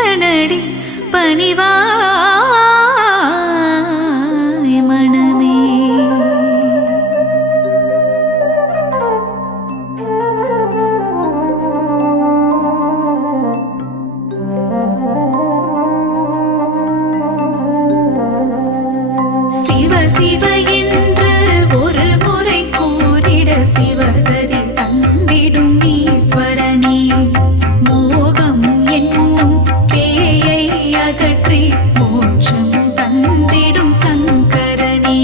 ஈசனடி பணிவாய் மனமே. சிவ சிவ என்று ஒரு முறை கூறிட சிவகதி தந்திடும் ஈஸ்வரனே. மோகம் என்னும் பேயை அகற்றி மோட்சம் தந்திடும் சங்கரனே.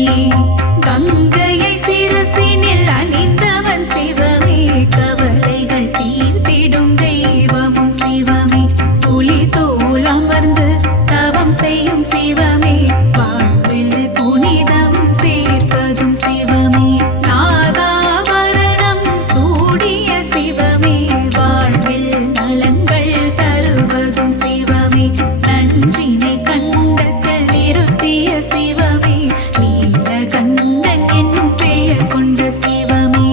கங்கையை சிரசினில் அணிந்தவன் சிவமே. கவலைகள் தீர்த்திடும் தெய்வமும் சிவமே. புலி தோல் அமர்ந்து தவம் செய்யும் சிவமே. வாழ்வில் புனிதம் சேர்ப்பதும் சிவமே. நாகாபரணம் சூடிய சிவமே. வாழ்வில் நலங்கள் தருவதும் சிவமே. நஞ்சினை கண்டத்தில் நிறுத்திய சிவமே. நீலகண்டன் என்னும் பெயர் கொண்ட சிவமே.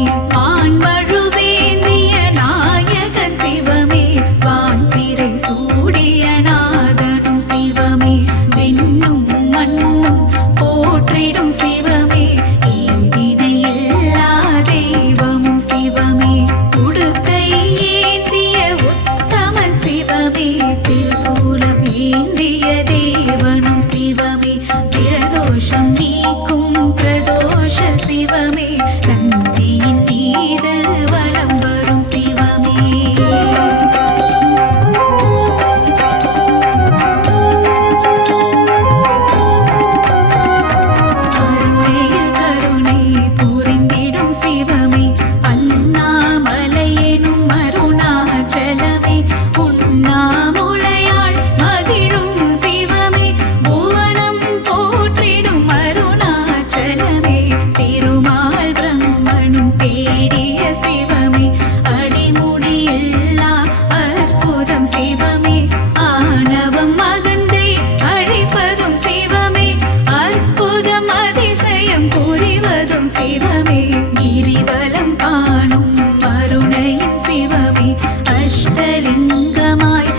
ஆண்மழுவேந்திய நாயகன் சிவமே. வான்பிறை சூடிய நாதனும் சிவமே. விண்ணும் மண்ணும் போற்றிடும் சிவமே. ஈடினை எல்லா தெய்வமும் சிவமே. உடுக்கை ஏந்திய உத்தமன் சிவமே. திருசூலம் ஏந்திய தேவனும் சிவமே. பிரதோஷம் நீக்கும் பிரதோஷ சிவமே. நந்தியின் மீது வலம் வரும் சிவமே. கருணையில் கருணை புரிந்திடும் சிவமே. அண்ணாமலை எனும் அருணாச்சலமே. உண்ணாமுலையாள் மகிழும் சிவமே. புவனம் போற்றிடும் அருணாச்சலமே. திருமால் பிரம்மனும் தேடிய சிவமே. அடிமுடி எல்லா அற்புதம் சிவமே. ஆணவம் அகந்தை அழிப்பதும் சிவமே. அற்புதம் அதிசயம் புரிவதும் சிவமே. கிரிவலம் காணும் அருணையின் சிவமே. அஷ்டலிங்கமாய்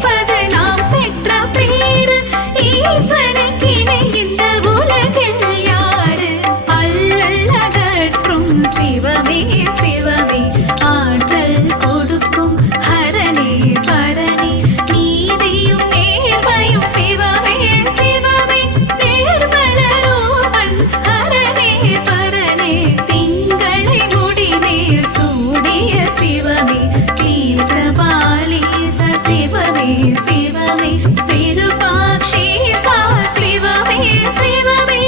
நினைப்பது நாம் பெற்ற பேரு. ஈசனுக்கு இணை இந்த உலகில் யாரு? அல்லல் அகற்றும் சிவமே சிவமே, ஆற்றல் கொடுக்கும் ஹரனே பரனே, நீதியும் நேர்மையும் சிவமே சிவமே, நேர்மல ரூபன் ஹரனே பரனே, திங்களை முடிமேல் சூடிய சிவமே, தீர்த்தபாலீச சிவமே சிவமே, விருபாக்ஷீசா சிவமே சிவமே.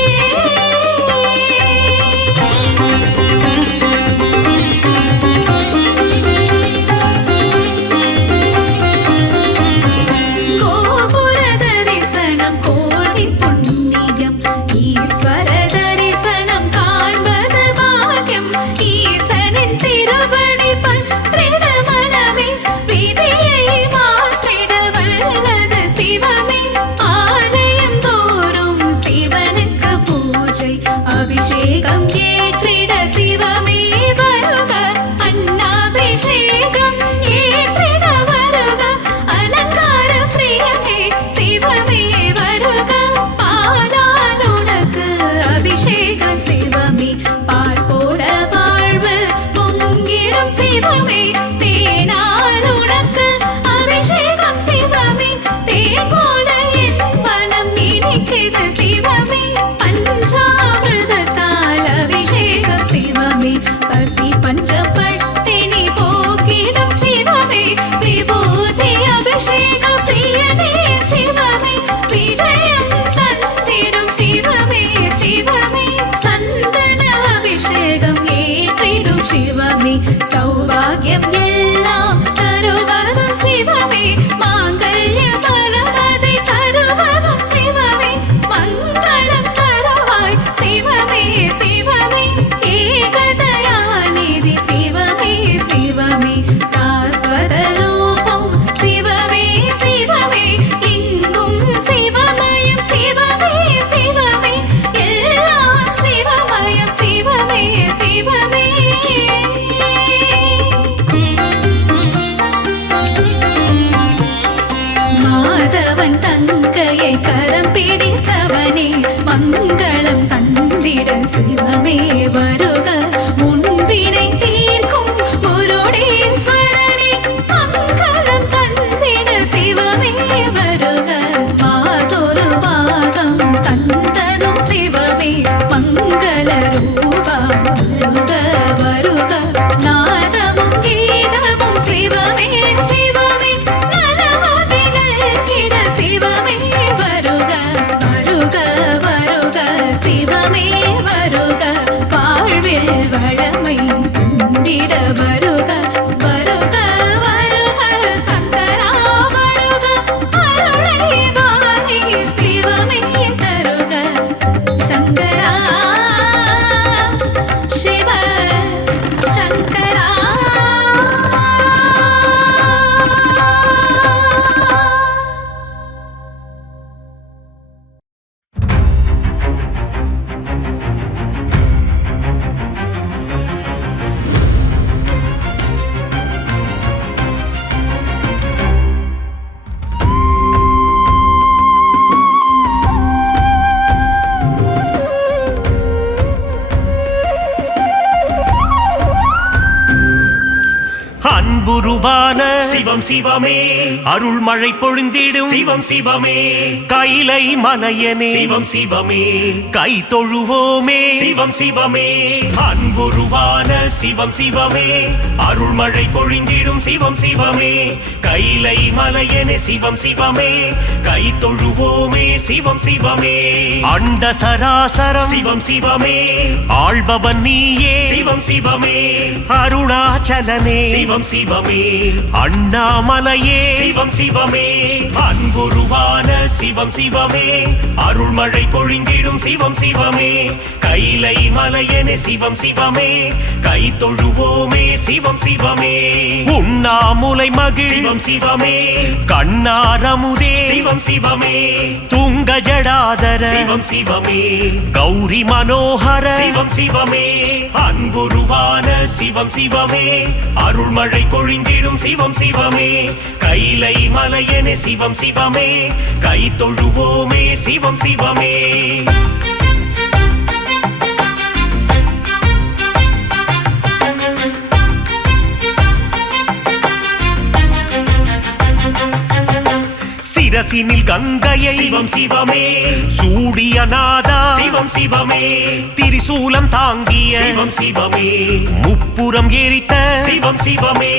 கோபுர தரிசனம் கோடி புண்ணியம், ஈஸ்வர தரிசனம் காண்பது பாக்கியம், ஈசனின் திருவடி பற்றிட மனமே, விதியை மாற்றிட வல்லது சிவமே, ஆலயம் தோறும் சிவனுக்கு பூஜை, அபிஷேகம் ஏற்றிட சிவமே வருக, அன்னாபிஷேகம் ஏற்றிட வருக, அலங்கார பிரியமே சிவமே வருக, பாலால் உனக்கு அபிஷேகம் சிவமே, பால் போட வாழ்வு பொங்கிடும் சிவமே, தேனால் உனக்கு அபிஷேகம் சிவமே, தேன் போல என் மனம் இனிக்குது சிவமே, பஞ்சாமிர்தத்தால் அபிஷேகம் சிவமே, பசி பஞ்சப்பட்டினி போக்கிடும் சிவமே, விபூதி அபிஷேக பிரியனே சிவமே, விஜயம் தந்திடும் சிவமே சிவமே, சந்தன அபிஷேகம் ஏற்றிடும் சிவமே, சௌபாகியம் எல்லாம் தருவதும் சிவமே, மாங்கல்ய பலமதை தருவதும் சிவமே, மங்களம் தருவாய் சிவமே சிவமே, ஏகதயாநிதி சிவமே சிவமே, சாஸ்வத ரூபம் சிவமே சிவமே, இங்கும் சிவமயம் சிவமே சிவமே, எல்லாம் சிவமயம் சிவமே சிவமே. மாதவன் தங்கையை கரம் பிடித்தவனே, மங்களம் தந்திட சிவமே வருக, முன்பினை தீர்க்கும் முருடேஸ்வரனே, மங்களம் தந்திட சிவமே வருக, மாதொரு பாகம் தந்ததும் சிவமே, மங்கள ரூபா வருக வருக, நாதமும் கீதமும் சிவமே சிவமே, நலமதிகள் கிட சிவமே வருக வருக வருக, சிவமே வருக, வாழ்வில் வளமை தந்திட வருக வருக வருக, சங்கரா வருக, அருளை வாரி சிவமே தருக, சங்கரா சிவ சங்கரா. அன்புருவான சிவம் சிவமே, அருள்மழை பொழிந்திடும் சிவம் சிவமே, கைலை மலையனே சிவம் சிவமே, கை தொழுவோமே சிவம் சிவமே, அன்புருவான சிவம் சிவமே, அருள்மழை பொழிந்திடும் சிவம் சிவமே, கைலை மலையனே சிவம் சிவமே, கை தொழுவோமே சிவம் சிவமே, அண்ட சராசரம் சிவம் சிவமே, ஆள்பவன் நீயே சிவம் சிவமே, அருணாச்சலனே சிவம் சிவமே, அண்ணாமலையே சிவம் சிவமே, அன்புருவான சிவம் சிவமே அருள்மழை பொழிந்திடும் சிவம் சிவமே கைலை மலையனே சிவம் சிவமே கை தொழுவோமே சிவம் சிவமே உண்ணாமுலை மகிழ் சிவம் சிவமே கண்ணாரமுதே சிவம் சிவமே துங்க ஜடாதர சிவம் சிவமே கௌரி மனோகர சிவம் சிவமே அன்புருவான சிவம் சிவமே அருள்மழை பொழிந்திடும் சிவம் சிவமே கைலை மலையனே சிவம் சிவமே கை தொழுவோமே சிவம் சிவமே சிரசினில் கங்கையை சிவம் சிவமே சூடிய நாதா சிவம் சிவமே திரிசூலம் தாங்கிய சிவம் சிவமே முப்புறம் எரித்த சிவம் சிவமே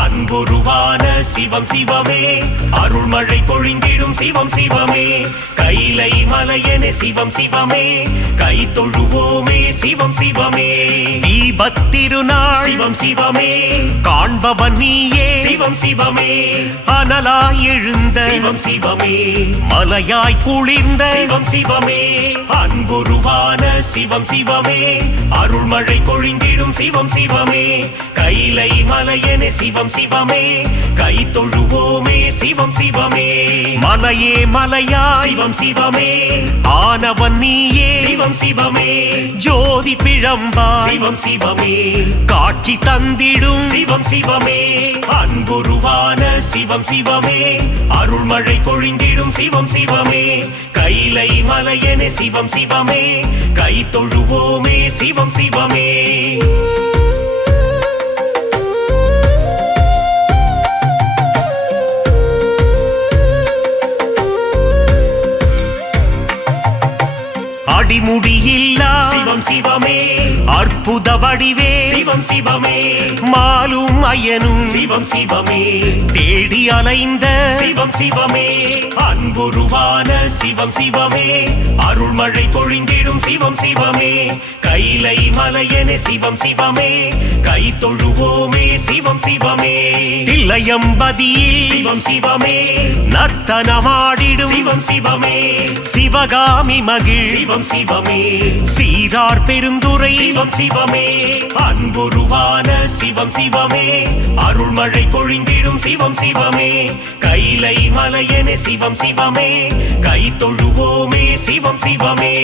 அன்புருவான சிவம் சிவமே அருள்மழை பொழிந்திடும் சிவம் சிவமே கைலை மலையனே சிவம் சிவமே கை தொழுவோமே சிவம் சிவமே தீபத்திருநாள் சிவம் சிவமே காண்பவன் நீயே சிவம் சிவமே அனலாய் எழுந்த சிவம் சிவமே மலையாய் குளிர்ந்த சிவம் சிவமே அன்புருவான சிவம் சிவமே அருள்மழை பொழிந்திடும் சிவம் சிவமே கைலை மலையனே சிவம் சிவமே கை தொழுவோமே சிவம் சிவமே மலையே மலையா சிவம் சிவமே ஆனவன் நீயே சிவம் சிவமே ஜோதி பிழம்பா சிவம் சிவமே காட்சி தந்திடும் சிவம் சிவமே அன்புருவான சிவம் சிவமே அருள்மழை பொழிந்திடும் சிவம் சிவமே கைலை மலையனே சிவம் சிவமே கை தொழுவோமே சிவம் சிவமே அடிமுடியில்லா சிவம் சிவமே அற்புத வடிவே சிவம் சிவமே மாலும் அயனும் சிவம் சிவமே தேடி அலைந்த சிவம் சிவமே அன்புருவான சிவம் சிவமே அருள்மழை பொழிந்திடும் சிவம் சிவமே கைலை மலையனே சிவம் சிவமே கை தொழுவோமே சிவம் சிவமே தில்லையம்பதியில் சிவம் சிவமே நர்த்தனமாடிடும் சிவம் சிவமே சிவகாமி மகிழ் சிவம் சிவமே சீரார் பெருந்துரை சிவம் சிவமே அன்புருவான சிவம் சிவமே அருள்மழை பொழிந்திடும் சிவம் சிவமே கைலை மலையனே சிவம் சிவமே கை தொழுவோமே சிவம் சிவமே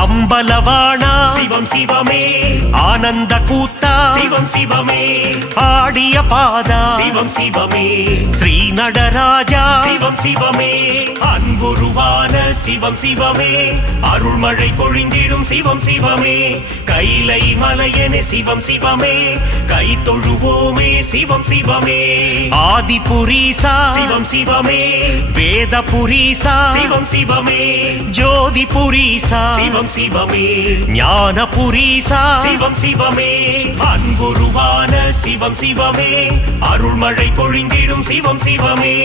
அம்பலவாணா சிவம் சிவமே ஆனந்த கூத்தா சிவம் சிவமே ஆடிய பாதா சிவம் சிவமே ஸ்ரீ நடராஜா சிவம் சிவமே அன்புருவான சிவம் சிவமே அருள்மழை பொழிந்திடும் சிவம் சிவமே கைலை மலையனே சிவம் சிவமே கை தொழுவோமே சிவம் சிவமே ஆதிபுரீசா சிவம் சிவமே வேதபுரீசா சிவம் சிவமே ஜோதிபுரீசா சிவம் சிவமே ஞானபுரீசா சிவம் சிவமே அன்புருவான சிவம் சிவமே அருள்மழை பொழிந்திடும் சிவம் சிவமே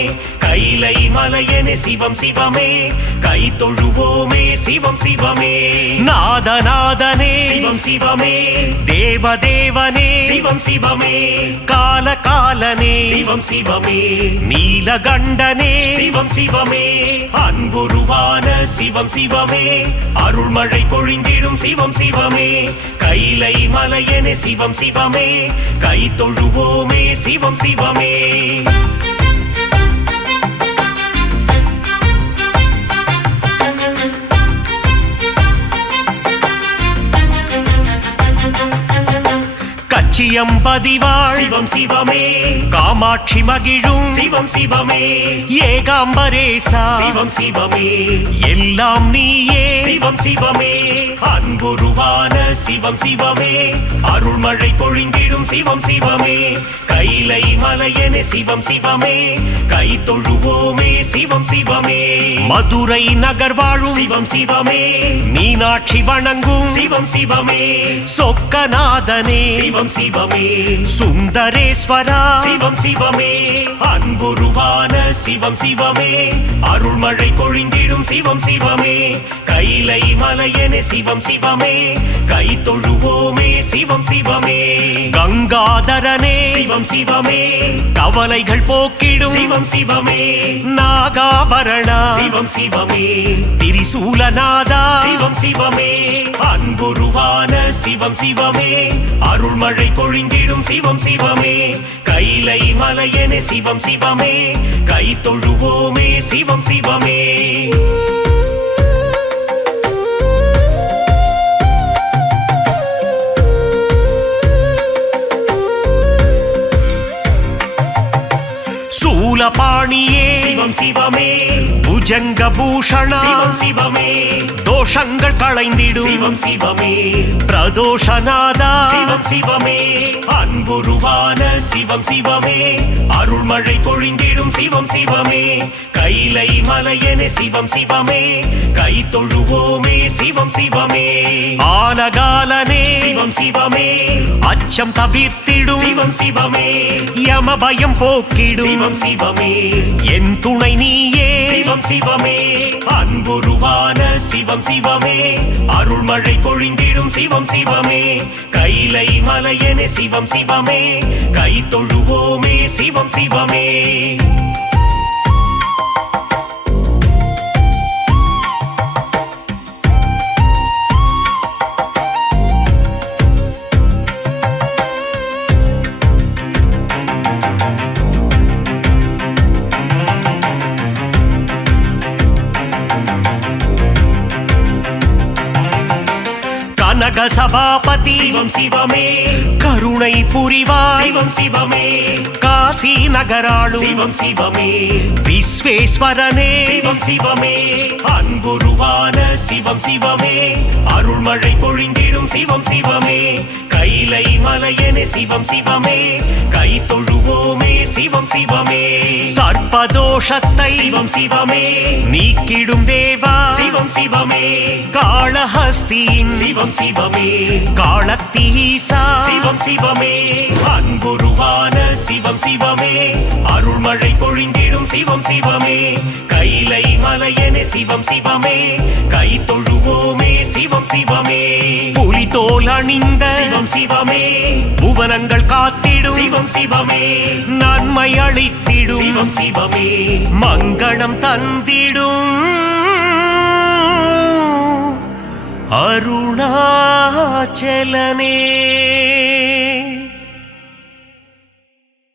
கைலை மலையனே சிவம் சிவமே கை தொழுவோமே சிவம் சிவமே நாதநாதனே சிவம் சிவமே தேவதேவனே சிவம் சிவமே காலகாலனே சிவம் சிவமே நீலகண்டனே சிவம் சிவமே அன்புருவான சிவம் சிவமே அருள்மழை பொழிந்திடும் சிவம் சிவமே கைலை மலையனே சிவம் சிவமே கை தொழுவோமே சிவம் சிவமே கச்சியம்பதிவாள் சிவம் சிவமே காமாட்சி மகிழும் சிவம் சிவமே ஏகாம்பரேசா சிவம் சிவமே எல்லாம் நீயே சிவம் சிவமே அன்புருவான சிவம் சிவமே அருள்மழை பொழிந்திடும் சிவம் சிவமே கைலை மலையனே சிவம் சிவமே கை தொழுவோமே சிவம் சிவமே மதுரை நகர் வாழும் சிவம் சிவமே மீனாட்சி வணங்கும் சிவம் சிவமே சொக்கநாதனே சிவம் சிவமே சுந்தரேஸ்வரா சிவம் சிவமே அன்புருவான சிவம் சிவமே அருள்மழை பொழிந்திடும் சிவம் சிவமே கைலை மலையனே சிவம் சிவமே கை தொழுவோமே சிவம் சிவமே கங்காதரனே சிவம் சிவமே கவலைகள் போக்கிடும் சிவம் சிவமே நாகாபரணா சிவம் சிவமே திரிசூலநாதா சிவம் சிவமே அன்புருவான சிவம் சிவமே அருள்மழை பொழிந்திடும் சிவம் சிவமே கைலை மலையனே சிவம் சிவமே கை தொழுவோமே சிவம் சிவமே சூலபாணியே சிவம் சிவமே புஜங்க பூஷணா சிவம் சிவமே தோஷங்கள் களைந்திடும் சிவம் சிவமே பிரதோஷநாதா சிவம் சிவமே அன்புருவான சிவம் சிவமே அருள்மழை பொழிந்திடும் சிவம் சிவமே கைலை மலையனே சிவம் சிவமே கை தொழுவோமே சிவம் சிவமே ஆலகாலனே சிவம் சிவமே அச்சம் தவிர்த்திடும் சிவம் சிவமே யம பயம் போக்கிடும் சிவம் சிவமே என் துணை நீயே சிவம் சிவமே அன்புருவான சிவம் சிவமே அருள்மழை பொழிந்திடும் சிவம் சிவமே கைலை மலையனே சிவம் சிவமே கை தொழுவோமே சிவம் சிவமே கனக சபாபதி சிவம் சிவமே கருணை புரிவாய் சிவம் சிவமே காசி நகராளும் சிவம் சிவமே விஸ்வேஸ்வரனே சிவம் சிவமே அன்புருவான சிவம் சிவமே அருள்மழை பொழிந்திடும் சிவம் சிவமே கைலை மலையனே சிவம் சிவமே கை தொழுவோமே சிவம் சிவமே சர்ப்பதோஷத்தை சிவம் சிவமே நீக்கிடும் தேவா சிவம் சிவமே காளஹஸ்தியின் சிவம் சிவமே காளத்தீசா சிவம் சிவமே அன்புருவான சிவம் சிவமே அருள்மழை பொழிந்திடும் சிவம் சிவமே கைலை மலையனே சிவம் சிவமே கை தொழுவோமே சிவம் சிவமே புலிதோல் அணிந்த சிவம் சிவமே புவனங்கள் காத்திடும் சிவம் சிவமே நன்மை அளித்திடும் சிவம் சிவமே மங்களம் தந்திடும் அருணாச்சலனே